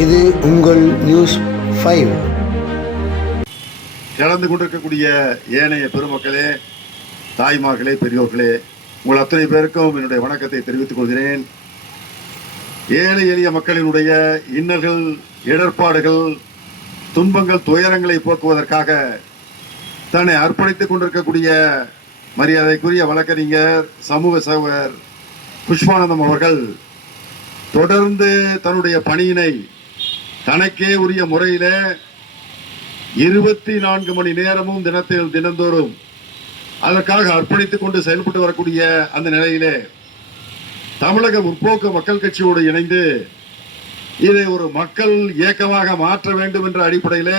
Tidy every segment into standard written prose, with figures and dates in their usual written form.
இது உங்கள் நியூஸ் 5. கலந்து கொண்டிருக்கக்கூடிய ஏனைய பெருமக்களே, தாய்மார்களே, பெரியோர்களே, உங்கள் அத்தனை பேருக்கும் என்னுடைய வணக்கத்தை தெரிவித்துக் கொள்கிறேன். ஏழை எளிய மக்களினுடைய இன்னல்கள், இடர்பாடுகள், துன்பங்கள், துயரங்களை போக்குவதற்காக தன்னை அர்ப்பணித்துக் கொண்டிருக்கக்கூடிய மரியாதைக்குரிய வழக்கறிஞர், சமூக சேவகர் புஷ்பானந்தம் அவர்கள் தொடர்ந்து தன்னுடைய பணியினை தனக்கே உரிய முறையில 24 மணி நேரமும் தினந்தோறும் அதற்காக அர்ப்பணித்துக் கொண்டு செயல்பட்டு வரக்கூடிய அந்த நிலையிலே தமிழக முற்போக்கு மக்கள் கட்சியோடு இணைந்து இதை ஒரு மக்கள் இயக்கமாக மாற்ற வேண்டும் என்ற அடிப்படையில்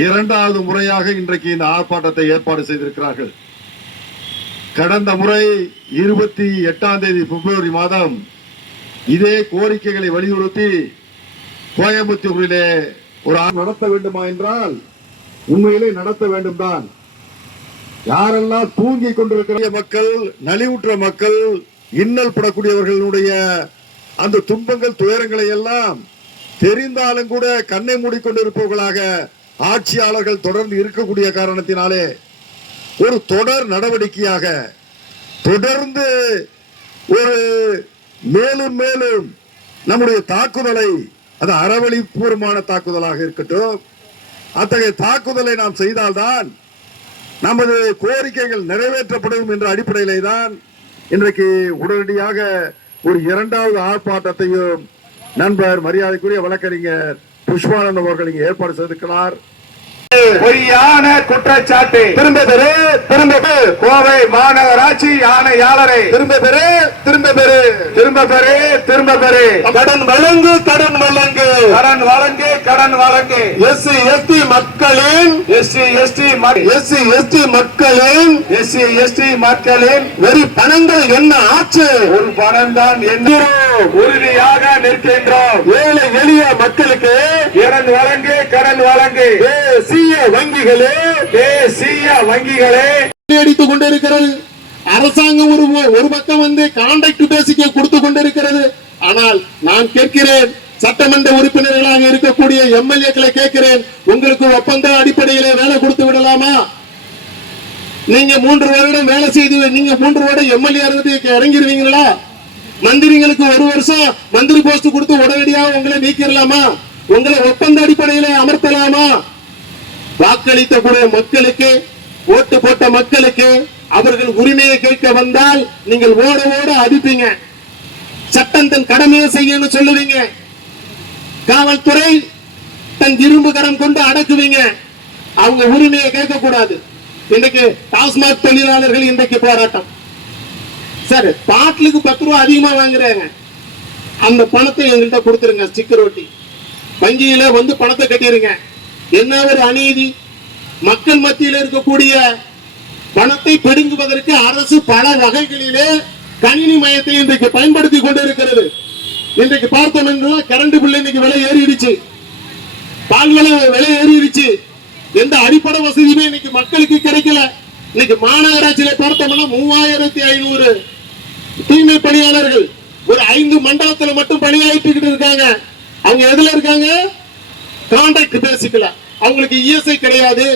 2வது முறையாக இன்றைக்கு இந்த ஆர்ப்பாட்டத்தை ஏற்பாடு செய்திருக்கிறார்கள். கடந்த முறை 28ஆம் தேதி பிப்ரவரி மாதம் இதே கோரிக்கைகளை வலியுறுத்தி கோயம்புத்தூரிலே ஒரு நடத்த வேண்டுமா என்றால் உண்மையிலே நடத்த வேண்டும் தான். யாரெல்லாம் தூங்கி கொண்டிருக்கிற மக்கள், நலிவுற்ற மக்கள், இன்னல் படக்கூடியவர்களுடைய அந்த துன்பங்கள், துயரங்களை எல்லாம் தெரிந்தாலும் கூட கண்ணை மூடிக்கொண்டிருப்பவர்களாக ஆட்சியாளர்கள் தொடர்ந்து இருக்கக்கூடிய காரணத்தினாலே ஒரு தொடர் நடவடிக்கையாக தொடர்ந்து ஒரு மேலும் மேலும் நம்முடைய தாக்குதலை, அது அறவழிபூர்வமான தாக்குதலாக இருக்கட்டும், அத்தகைய தாக்குதலை நாம் செய்தால்தான் நமது கோரிக்கைகள் நிறைவேற்றப்படும் என்ற அடிப்படையிலே தான் இன்றைக்கு உடனடியாக ஒரு 2வது ஆர்ப்பாட்டத்தையும் நண்பர் மரியாதைக்குரிய வழக்கறிஞர் புஷ்பானந்தம் அவர்கள் இங்கே ஏற்பாடு செய்திருக்கிறார். பொய்யான குற்றச்சாட்டு திரும்ப பெறு கோவை மாநகராட்சி ஆணையாளரை திரும்ப பெறு கடன் வழங்கு எஸ்சி எஸ்டி மக்களின் வெறி பணங்கள் என்ன ஆச்சு? ஒரு பணம் தான் என்ன? உறுதியாக நிற்கின்றோம். ஏழை எளிய மக்களுக்கு கடன் வழங்கு வங்கிகளே அடித்துக் கொண்டிருக்கிறது. அரசாங்கம் ஒரு பக்கம் கான்ட்ராக்ட் பேசிக்க கொடுத்து கொண்டிருக்கிறது. ஆனால் நான் கேட்கிறேன், சட்டமன்ற உறுப்பினர்களாக இருக்கக்கூடிய எம்எல்ஏக்களை கேட்கிறேன், உங்களுக்கு ஒப்பந்த அடிப்படையிலே வேலை கொடுத்து விடலாமா? நீங்க 3 வருடம் வேலை செய்து நீங்க 3 வருடம் எம்எல்ஏ இறங்கிடுவீங்களா? மந்திரிகளுக்கு 1 வருஷம் மந்திரி போஸ்ட் கொடுத்து உடனடியாக உங்களை நீக்கிடலாமா? உங்களை ஒப்பந்த அடிப்படையிலே அமர்த்தலாமா? வாக்களித்த மக்களுக்கு, ஓட்டு போட்ட மக்களுக்கு அவர்கள் உரிமையை கேட்க வந்தால் நீங்கள் ஓட ஓட அடிப்பீங்க. சட்டம் தன் கடமையை செய்யணும் சொல்லுவீங்க. காவல்துறை தன் இரும்பு கரம் கொண்டு அடக்குவீங்க. அவங்க உரிமையை கேட்க கூடாது. இன்றைக்கு டாஸ்மாக் தொழிலாளர்கள் இன்றைக்கு போராட்டம். சார், பாட்டிலுக்கு 10 ரூபாய் அதிகமா வாங்குறாங்க. அந்த பணத்தை எங்கள்கிட்ட கொடுத்துருங்க. ஸ்டிக்கர் ஒட்டி வங்கியில பணத்தை கட்டிருங்க. என்ன ஒரு அநீதி! மக்கள் மத்தியில் இருக்கக்கூடிய பணத்தை பிடுங்குவதற்கு அரசு பல வகைகளிலே கணினி மையத்தை இன்றைக்கு பயன்படுத்தி கொண்டிருக்கிறது. இன்றைக்கு பார்த்தோம் என்றால் கரண்ட் பில் இன்னைக்கு விலை ஏறிடுச்சு, பால் விலை ஏறிடுச்சு. எந்த அடிப்படை வசதியுமே இன்னைக்கு மக்களுக்கு கிடைக்கல. இன்னைக்கு மாநகராட்சியில பார்த்தோம்னா 3500 தூய்மை பணியாளர்கள் ஒரு 5 மண்டலத்தில் மட்டும் பணியாற்றிக்கிட்டு இருக்காங்க. அவங்க எதுல இருக்காங்க? கான்ட்ராக்ட் பேசிக்கல. அவங்களுக்கு இஎஸ்ஐ கிடையாது.